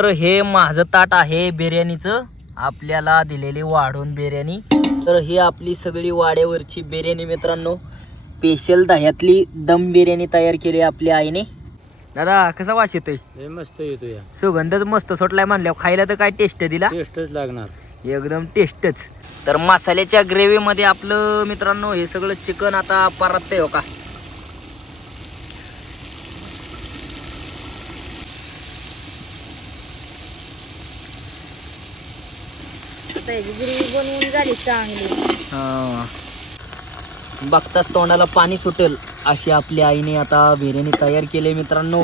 तर हे माझं ताट आहे बिर्याणीचं, आपल्याला दिलेली वाढून बिर्याणी. तर ही आपली सगळी वाड्यावरची बिर्याणी मित्रांनो, स्पेशल दह्यातली दम बिर्याणी तयार केली आपल्या आईने. दादा कसा वास येतोय? मस्त येतो या. सुगंधच मस्त सुटलाय म्हणल्यावर खायला तर काय टेस्ट दिला, टेस्टच लागणार एकदम टेस्टच. तर मसाल्याच्या ग्रेव्ही मध्ये आपलं मित्रांनो हे सगळं चिकन आता परततंय हो का. बनवून झाली चांगली. बघताच तोंडाला पाणी सुटेल अशी आपल्या आईने आता बिर्याणी तयार केली मित्रांनो.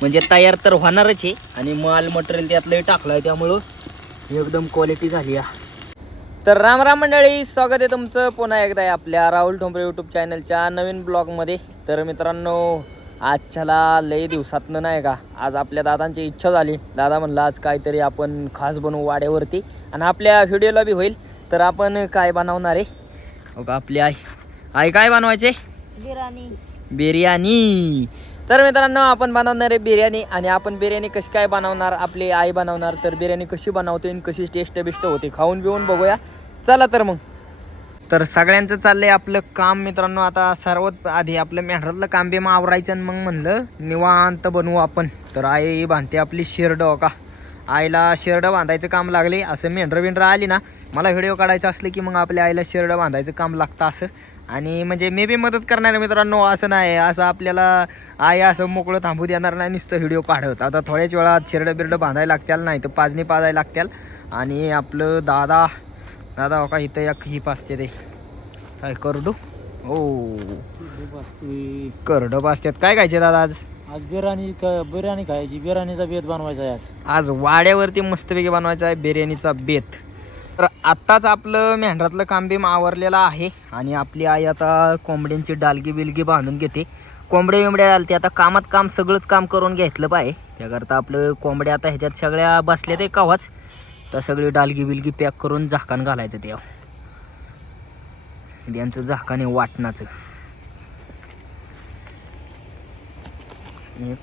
म्हणजे तयार तर होणारच आहे आणि माल मटेरियल त्यातलं टाकलंय त्यामुळं एकदम क्वालिटी झाली. तर राम राम मंडळी, स्वागत आहे तुमचं पुन्हा एकदा आपल्या राहुल ठोंबरे यूट्यूब चॅनलच्या नवीन ब्लॉगमध्ये. तर मित्रांनो आजच्याला लई दिवसातनं नाही का, आज आपल्या दादांची इच्छा झाली. दादा म्हणला आज काहीतरी आपण खास बनवू वाड्यावरती आणि आपल्या व्हिडिओला बी होईल. तर आपण काय बनवणार आहे हो का, आपली आई काय बनवायचे? बिर्याणी. तर मित्रांनो आपण बनवणार आहे बिर्याणी. आणि आपण बिर्याणी कशी काय बनवणार, आपली आई बनवणार. तर बिर्याणी कशी बनवते आणि कशी टेस्ट बिस्ट होते खाऊन बिऊन बघूया. चला तर मग. तर सगळ्यांचं चाललंय आपलं काम मित्रांनो. आता सर्वात आधी आपलं मेंढरातलं काम बी आवरायचं आणि मग म्हणलं निवांत बनवू आपण. तर आई बांधते आपली शिरड हो का. आईला शिरड बांधायचं काम लागले. असं मेंढर आली ना, मला व्हिडिओ काढायचं असलं की मग आपल्या आईला शिरड बांधायचं काम लागतं असं. आणि म्हणजे मी बी मदत करणार मित्रांनो, असं नाही असं आपल्याला आई असं मोकळं थांबू देणार नाही नुसतं व्हिडिओ काढत. आता थोड्याच वेळात शिरडं बिरडं बांधायला लागतील, नाही तर पाजणी पाजायला लागतील. आणि आपलं दादा हो का इथं एक ही पाचते ते काय करडू, हो करडं पाचतात. काय खायचे दादा आज? आज बिर्याणी खायची, बिर्याणीचा बेत बनवायचा आहे आज वाड्यावरती मस्तपैकी बनवायचा आहे बिर्याणीचा बेत. तर आत्ताच आपलं मेंढरातलं काम बी आवरलेलं आहे आणि आपली आई आता कोंबड्यांची डालगी बिलगी बांधून घेते. कोंबड्या बिंबड्या आलते, आता कामात काम सगळंच काम करून घेतलं पाहिजे. त्याकरता आपलं कोंबड्या आता ह्याच्यात सगळ्या बसल्या ते कावाच. तर सगळी डालगी बिलगी पॅक करून झाकण घालायचं ते त्यांचं झाकाने वाटणाचं.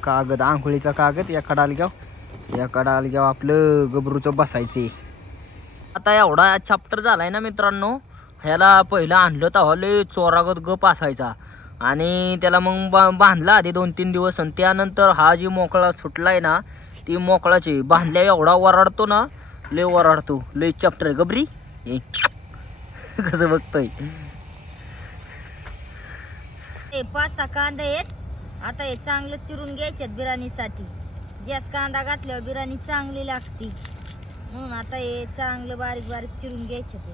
कागद, आंघोळीचा कागद एका डालग्याव आपलं गबरूचं बसायचे. आता एवढा चॅप्टर झालाय ना मित्रांनो, ह्याला पहिलं आणलं तर लय चोरागत गप असायचा आणि त्याला मग बांधला आधी 2-3 दिवस. आणि त्यानंतर हा जी मोकळा सुटलाय ना, ती मोकळाची बांधल्या एवढा वराडतो ना, लय वराडतो. लय चॅप्टर गबरी कसं बघतोय. 5-6 कांदा आहेत. आता हे चांगलं चिरून घ्यायचे बिर्याणीसाठी. जास्त कांदा घातल्यावर बिर्याणी चांगली लागते म्हणून आता हे चांगलं बारीक बारीक चिरून घ्यायचे ते.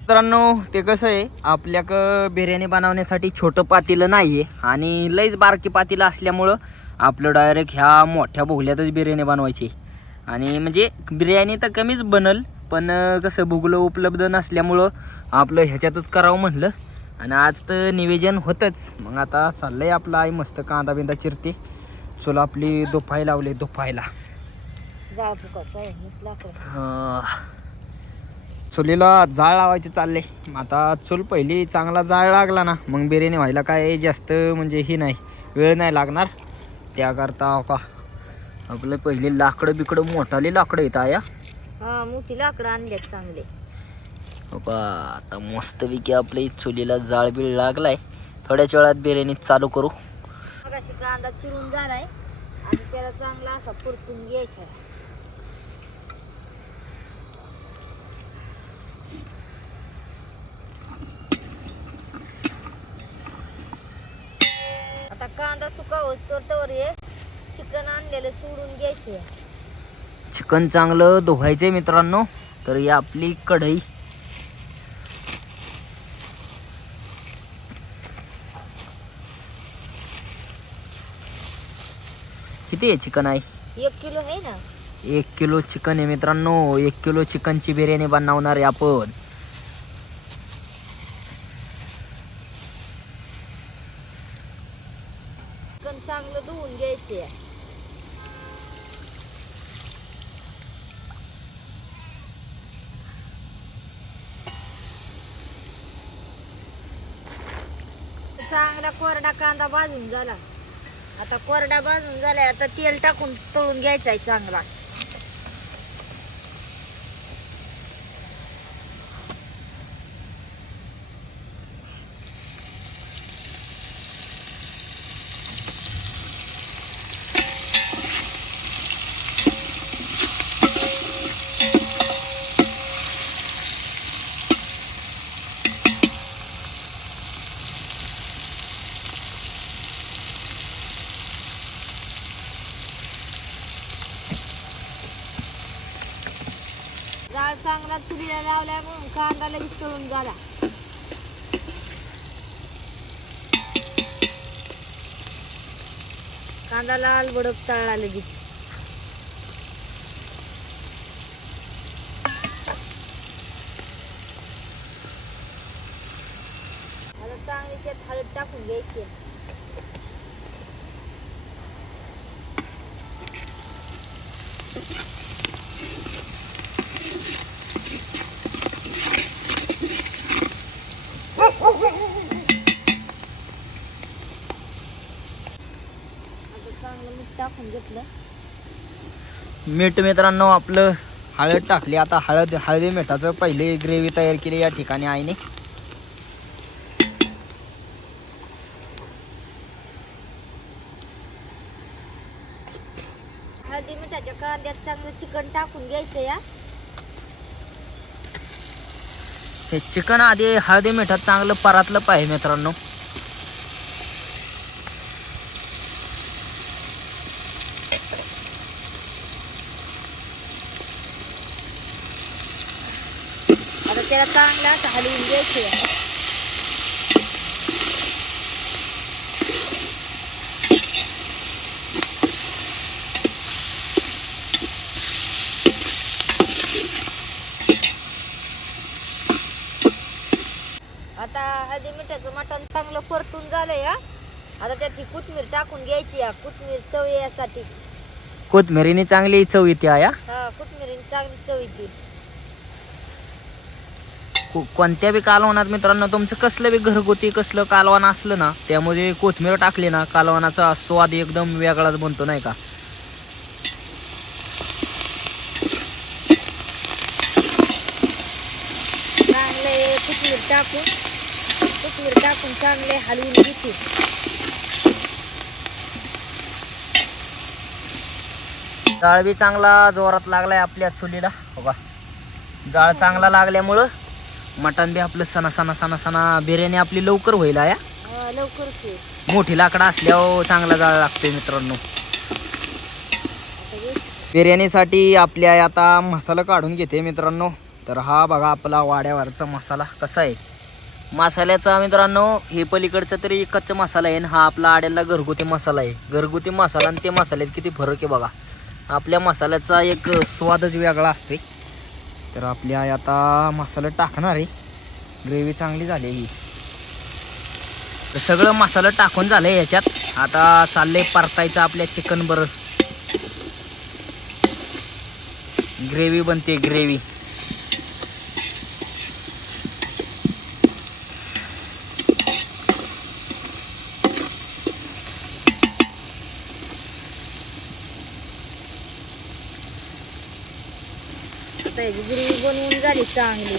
मित्रांनो ते कसं आहे, आपल्याक बिर्याणी बनवण्यासाठी छोटं पातेलं नाही आहे आणि लईच बारकी पातेलं असल्यामुळं आपलं डायरेक्ट ह्या मोठ्या भुगल्यातच बिर्याणी बनवायची. आणि म्हणजे बिर्याणी तर कमीच बनल, पण कसं भुगलं उपलब्ध नसल्यामुळं आपलं ह्याच्यातच करावं म्हणलं. आणि आज तर निवेदन होतंच. मग आता चाललंय आपलं आई मस्त कांदा बिंदा चिरते. चला आपली दोफाई लावले, दोफायला चुलीला जाळ लावायचे चालले. आता चूल पहिली चांगला जाळ लागला ना, मग बिर्याणी व्हायला काय जास्त म्हणजे ही नाही, वेळ नाही लागणार. त्याकरता हो का आपलं पहिले लाकडं बिकडं मोठाले लाकडं येत आहे. मोठी लाकडं आणल्यात चांगले हो का. आता मस्तपैकी आपल्या चुलीला जाळ बिळ लागलाय. थोड्याच वेळात बिर्याणी चालू करू. मगाशी कांदा चिरून झालाय आणि त्याला चांगला असा परतून घ्यायचा. आता कांदा सुकावस तर हे चिकन आणलेलं सोडून घ्यायचे. चिकन चांगलं धुवायचंय मित्रांनो. तर ही आपली कढई, किती आहे चिकन आहे? 1 किलो आहे ना. 1 किलो चिकन आहे मित्रांनो. 1 किलो चिकनची बिर्याणी बनवणार आहे आपण. चिकन चांगलं धुवून घ्यायचे. चांगला कोरडा कांदा भाजून झाला. आता कोरडा भाजून झालाय. आता तेल टाकून तळून घ्यायचा आहे चांगला. जाळ चांगला चुलीला लावल्या म्हणून कांदा लगेच तळून झाला. कांदा लाल भडक तळला लगेच. आता चांगली त्यात हळद टाकून घ्यायची. चांगलं मीठ टाकून घेतलं. मीठ मित्रांनो आपलं हळद टाकली. आता हळदी मिठाचं पहिले ग्रेव्ही तयार केली या ठिकाणी आईने. हळदी मिठाच्या कांद्यात चांगलं चिकन टाकून घ्यायचं या. हे चिकन आधी हळदी मिठात चांगलं परातलं पाहिजे मित्रांनो. आता त्याला चांगलं असं हलवून घ्यायचं या. आता हळदी मिठाचं मटण चांगलं परतून झालंय या. आता त्यात ही कोथिंबीर टाकून घ्यायची या. कोथिंबीर चव यासाठी. कोथमिरीने चांगली चव येते आया. हा, कोथिंबीर चांगली चव येते. कोणत्या बी कालवनात मित्रांनो तुमचं कसलं बी घरगुती कसलं कालवण असलं ना, त्यामध्ये कोथमीर टाकली ना, कालवनाचा स्वाद एकदम वेगळाच बनतो नाही का. चांगले कोथिंबीर टाकून चांगले हलवून घ्यायचे. जाळ बी चांगला जोरात लागलाय आपल्या चुलीला. बघा जाळ चांगला लागल्यामुळं मटण बी आपलं सणा बिर्याणी आपली लवकर होईल या. लवकर मोठी लाकडं असल्यावर चांगला जाळ लागतोय मित्रांनो. बिर्याणीसाठी आपल्या आता मसाला काढून घेते मित्रांनो. तर हा बघा आपला वाड्यावरचा मसाला कसा आहे. मसाल्याचा मित्रांनो हे पलीकडचा तरी कच्चा मसाला आहे आणि हा आपला आड्याला घरगुती मसाला आहे. घरगुती मसाला आणि ते मसाल्यात किती फरक आहे बघा. आपल्या मसाल्याचा एक स्वादच वेगळा असते. तर आपल्या आता मसाला टाकणार आहे. ग्रेव्ही चांगली झाली ही. तर सगळं मसाला टाकून झालंय याच्यात. आता चाललंय परतायचं आपल्या चिकन बरं. ग्रेव्ही बनते ग्रेव्ही. ग्रेव्ही बनवून झाली चांगली.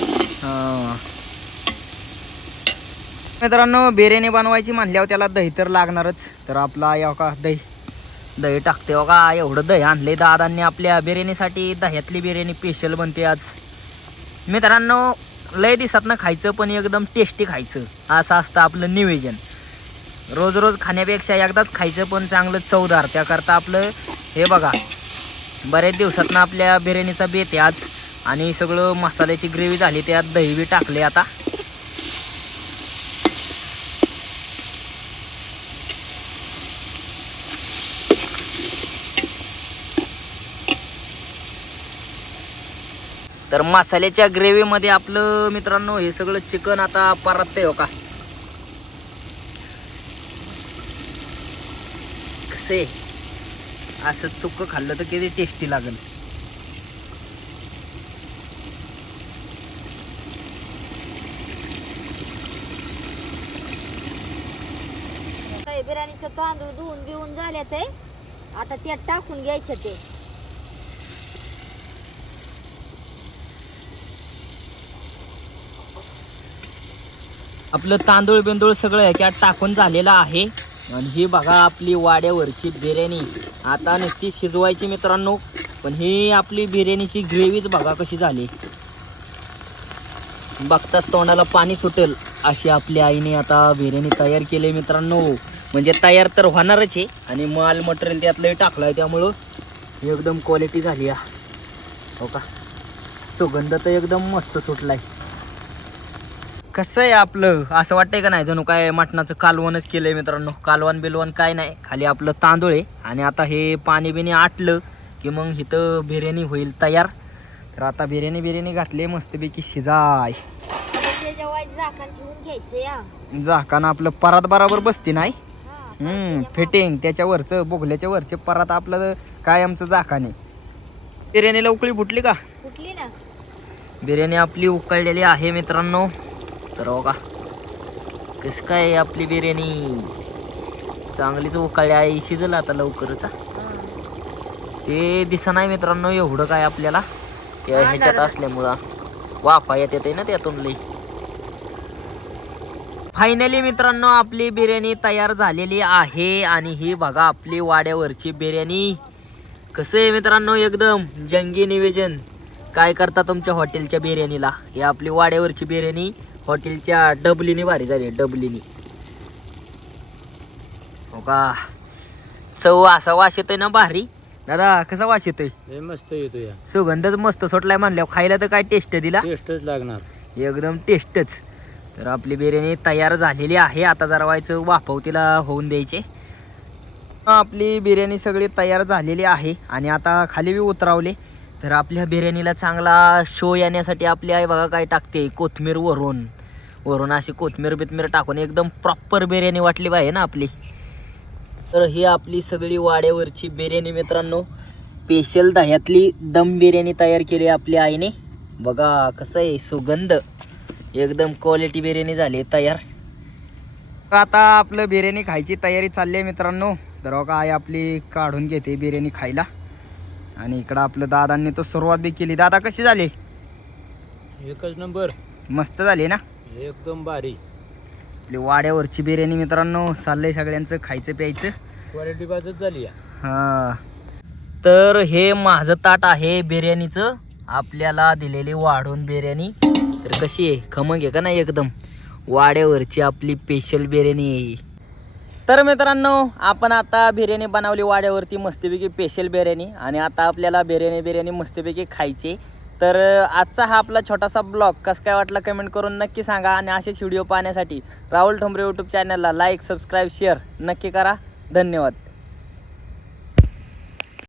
मित्रांनो बिर्याणी बनवायची म्हणल्यावर त्याला दही तर लागणारच. तर आपला या का दही टाकते बघा. एवढं दही आणले दादांनी आपल्या बिर्याणीसाठी. दह्यातली बिर्याणी स्पेशल बनते आज मित्रांनो. लय दिवसातनं खायचं पण एकदम टेस्टी खायचं असं असतं आपलं नियोजन. रोज रोज खाण्यापेक्षा एकदाच खायचं पण चांगलं चवदार. त्याकरता आपलं हे बघा बरेच दिवसातनं आपल्या बिर्याणीचा बेत आहे आज. आणि सगळं मसाल्याची ग्रेव्ही झाली. त्यात दही बी टाकले आता. तर मसाल्याच्या ग्रेव्हीमध्ये आपलं मित्रांनो हे सगळं चिकन आता परतते हो का. कसे असं सुक्क खाल्लं तर किती टेस्टी लागेल. बिर्याणीचं तांदूळ धुवून बिवून झाले ते आता त्यात टाकून घ्यायचे ते. आपलं तांदूळ बिंदूळ सगळं ह्याच्यात टाकून झालेलं आहे. आणि ही बघा आपली वाड्यावरची बिर्याणी आता नुसती शिजवायची मित्रांनो. पण ही आपली बिर्याणीची ग्रेव्हीच बघा कशी झाली. बघताच तोंडाला पाणी सुटेल अशी आपल्या आईने आता बिर्याणी तयार केली मित्रांनो. म्हणजे तयार तर होणारच आहे आणि माल मटेरियल त्यातलं टाकलं आहे त्यामुळं एकदम क्वालिटी झाली आहे. हो का, सुगंध तर एकदम मस्त सुटलाय. कसं आहे आपलं असं वाटतंय का नाही जणू काय मटणाचं कालवणच केलंय मित्रांनो. कालवण बिलवण काय नाही, खाली आपलं तांदूळ आहे. आणि आता हे पाणी बिणी आटलं की मग इथं बिर्याणी होईल तयार. तर आता बिर्याणी घातली मस्तपैकी शिजाय. त्याच्या वाईट झाकण ठेवून घ्यायचं या. झाकण आपलं परात बरोबर बसते नाही. हा, त्याच्या फिटिंग त्याच्यावरचं बोगल्याच्या वरचे परात आपलं कायमचं झाकण आहे. बिर्याणीला उकळी फुटली का? कुठली ना बिर्याणी आपली उकळलेली आहे मित्रांनो. तर हो का कसं काय आपली बिर्याणी चांगलीच उकळली आहे. शिजलं आता लवकरच. ते दिसत नाही मित्रांनो एवढं काय आपल्याला त्या ह्याच्यात असल्यामुळं वाफा येते ना त्यातून लई. फायनली मित्रांनो आपली बिर्याणी तयार झालेली आहे. आणि ही बघा आपली वाड्यावरची बिर्याणी. कसं आहे मित्रांनो एकदम जंगी निवेदन. काय करता तुमच्या हॉटेलच्या बिर्याणीला? ही आपली वाड्यावरची बिर्याणी हॉटेलच्या डबलीनी भारी झाली. डबलीनी हो का. चव असा वास येतोय ना भारी. दादा कसा वास येतोय? लय मस्त येतो या. सुगंधच मस्त सुटलाय म्हणल्यावर खायला तर काय टेस्ट दिला. टेस्टच लागणार. एकदम टेस्टच. तर आपली बिर्याणी तयार झालेली आहे. आता जरा व्हायचं वाफवतीला होऊन द्यायचे. आपली बिर्याणी सगळी तयार झालेली आहे आणि आता खाली बी उतरावले. तर आपल्या बिर्याणीला चांगला शो येण्यासाठी आपली आई बघा काय टाकते, कोथमीर वरून अशी कोथमीर बिथमीर टाकून एकदम प्रॉपर बिर्याणी वाटली पाहिजे ना आपली. तर ही आपली सगळी वाड्यावरची बिर्याणी मित्रांनो. स्पेशल दह्यातली दम बिर्याणी तयार केली आपल्या आईने. बघा कसं आहे सुगंध एकदम क्वालिटी बिर्याणी झाली तयार. तर आता आपलं बिर्याणी खायची तयारी चालली आहे मित्रांनो. तर बघा आई आपली काढून घेते बिर्याणी खायला. आणि इकडं आपलं दादांनी तो सुरुवात बी केली. दादा कशी झाली? एकच नंबर. मस्त झाली ना एकदम भारी. आपली वाड्यावरची बिर्याणी मित्रांनो. चाललंय सगळ्यांचं खायचं प्यायचं. क्वालिटी बाजूच झाली या. हा. तर हे माझं ताट आहे बिर्याणीचं. आपल्याला दिलेली वाढून बिर्याणी. तर कशी आहे खमंग आहे का नाही एकदम. वाड्यावरची आपली स्पेशल बिर्याणी आहे. तर मित्रांनो आपण आता बिर्याणी बनवली वाड्यावरती मस्तपैकी स्पेशल बिर्याणी. आणि आता आपल्याला बिर्याणी मस्तपैकी खायची. तर आजचा हा आपला छोटासा ब्लॉग कसं काय वाटला कमेंट करून नक्की सांगा. आणि असेच व्हिडिओ पाहण्यासाठी राहुल ठोंबरे यूट्यूब चॅनलला लाईक सबस्क्राईब शेअर नक्की करा. धन्यवाद.